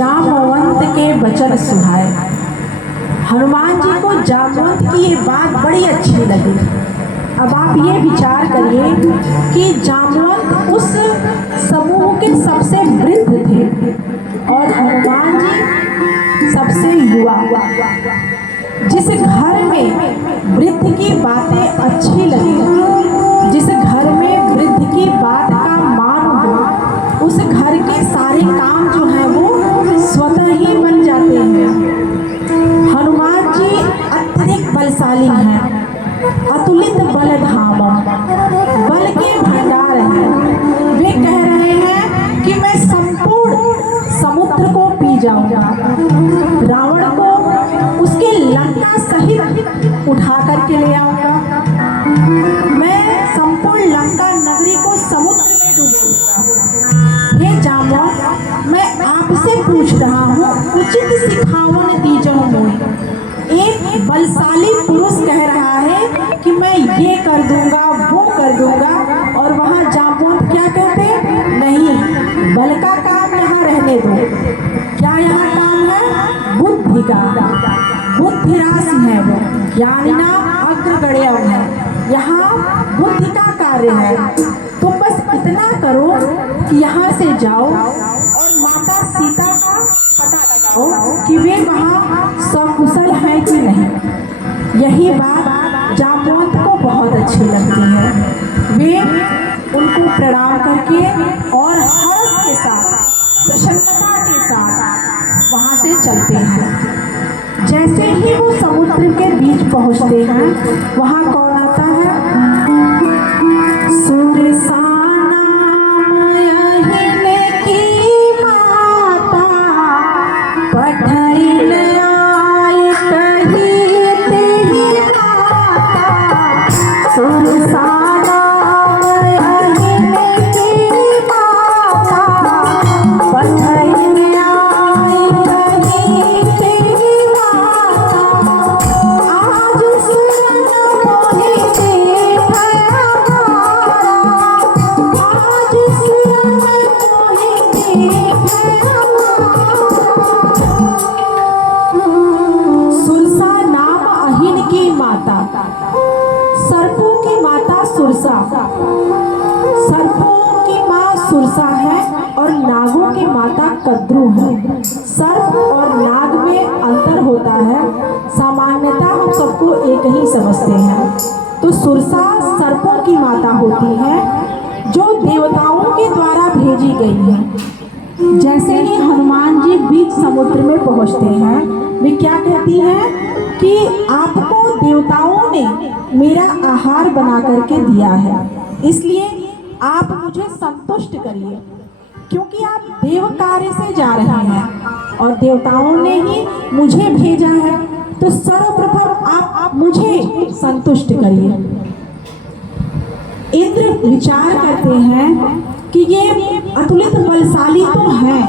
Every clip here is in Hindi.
जामवंत के वचन सुहाए। हनुमान जी को जामवंत की ये बात बड़ी अच्छी लगी। अब आप ये विचार करिए कि जामवंत उस समूह के सबसे वृद्ध थे और हनुमान जी सबसे युवा। जिस घर में वृद्ध की बातें अच्छी लगे, जिस घर में वृद्ध की बात का मान हो, उस घर के सारे काम जो हैं वो स्वतः ही बन जाते हैं। हनुमान जी अत्यधिक बलशाली हैं, अतुलित बलधाम, बल के भंडार हैं। वे कह रहे हैं कि मैं संपूर्ण समुद्र को पी जाऊंगा, रावण को उसके लंका सहित उठा करके ले आऊंगा, मैं संपूर्ण लंका नगरी को समुद्र में डूबूंगा। हे जामवंत, मैं आपसे पूछ रहा हूँ, उचित सिखावन दीजो मोहि। एक बलशाली पुरुष कह रहा है कि मैं ये कर दूंगा, वो कर दूंगा, और वहां जामवंत क्या कहते हैं? नहीं, बल का काम यहाँ रहने दो। क्या यहाँ काम है? बुद्धि का। बुद्धिरास है वो, ज्ञानिना अग्रगण्यम है। यहाँ बुद्धि का कार्य है। तुम बस इतना करो कि यहाँ से जाओ और माता सीता का पता लगाओ कि वे वहाँ सकुशल है कि नहीं। यही बात जामवंत को बहुत अच्छी लगती है। वे उनको प्रणाम करके और हर्ष के साथ, प्रसन्नता के साथ वहाँ से चलते हैं। जैसे ही वो समुद्र के बीच पहुँचते हैं, वहाँ कौन आता है? सुरसा नाम अहिन की माता, पठैल आय कही तेहि माता। सुरसा नाम अहिन की माता, पठैल आय कही तेहि माता। आज सुरन मोहि देख हमारा, आज सुरन मोहि देख हमारा। सुरसा नाम अहिन की माता, सर्पों की माता सुरसा। सर्पों की माँ सुरसा है और नागों की माता कद्रु है। सर्प और नाग में अंतर होता है, सामान्यतः हम सबको एक ही समझते हैं। तो सुरसा सर्पों की माता होती है जो देवताओं के द्वारा भेजी गई है। जैसे ही हनुमान जी बीच समुद्र में पहुंचते हैं, वे क्या कहती हैं कि आपको देवताओं ने मेरा आहार बना करके दिया है, इसलिए आप मुझे संतुष्ट करिए, क्योंकि आप देव कार्य से जा रहे हैं और देवताओं ने ही मुझे भेजा है। तो सर्वप्रथम आप मुझे संतुष्ट करिए। इंद्र विचार करते हैं कि ये अतुलित बलशाली तो हैं,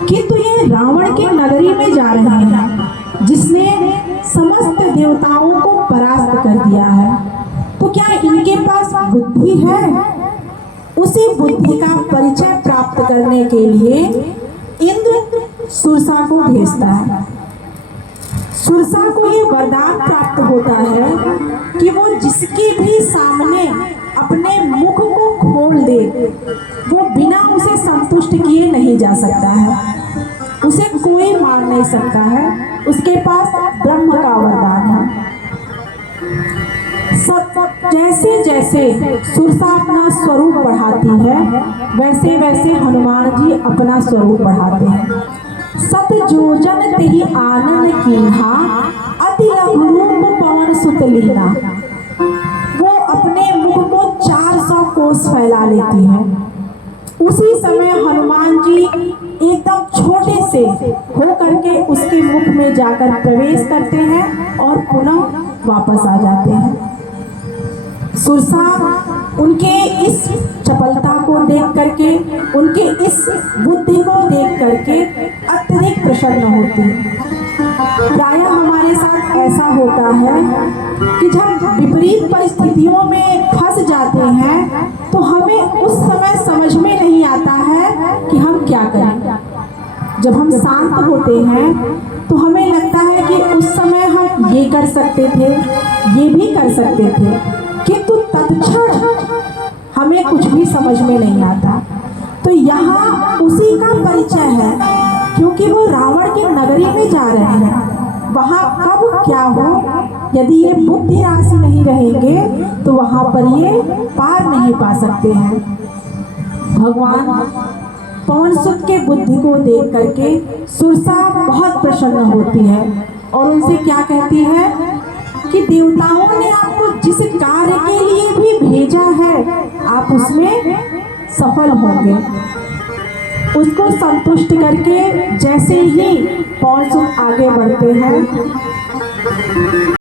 किंतु ये रावण के नगरी में जा रहे हैं जिसने समस्त देवताओं को परास्त कर दिया है। तो क्या इनके पास बुद्धि है? उसी बुद्धि का परिचय प्राप्त करने के लिए इंद्र सुरसा को भेजता है। सुरसा को ये वरदान प्राप्त होता है कि वो जिसके भी सामने अपने मुख को खोल दे, वो बिना उसे संतुष्ट किए नहीं जा सकता है, उसे कोई मार नहीं सकता है। उसके पास ब्रह्म का वरदान है। जैसे जैसे सुरसा अपना स्वरूप बढ़ाती है, वैसे वैसे हनुमान जी अपना स्वरूप बढ़ाते हैं। सत जोजन तेहि आनन कीन्हा, अति लघु रूप पवन सुत लीना। वो अपने मुख को 400 कोस फैला लेती है। उसी समय हनुमान जी एकदम छोटे से हो करके उसके मुख में जाकर प्रवेश करते हैं और पुनः वापस आ जाते हैं। सुरसा उनके इस चपलता को देख करके, उनके इस बुद्धि को देख करके अत्यधिक प्रसन्न होती है। प्रायः हमारे साथ ऐसा होता है कि जब विपरीत परिस्थितियों में फंस जाते हैं तो हमें उस समय समझ में नहीं आता है कि हम क्या करें। जब हम शांत होते हैं तो हमें लगता है कि उस समय हम ये कर सकते थे, ये भी कर सकते थे, किंतु तत्क्षण हमें कुछ भी समझ में नहीं आता। तो यहाँ उसी का परिचय है, क्योंकि वो रावण की नगरी में जा रहे हैं। वहाँ कब क्या हो, यदि ये बुद्धि राशि नहीं रहेंगे तो वहाँ पर ये पार नहीं पा सकते हैं। भगवान पवन सुत के बुद्धि को देख करके सुरसा बहुत प्रसन्न होती है और उनसे क्या कहती है कि देवताओं ने आपको जिस कार्य के लिए भी भेजा है आप उसमें सफल होंगे। उसको संतुष्ट करके जैसे ही पवन सुत आगे बढ़ते हैं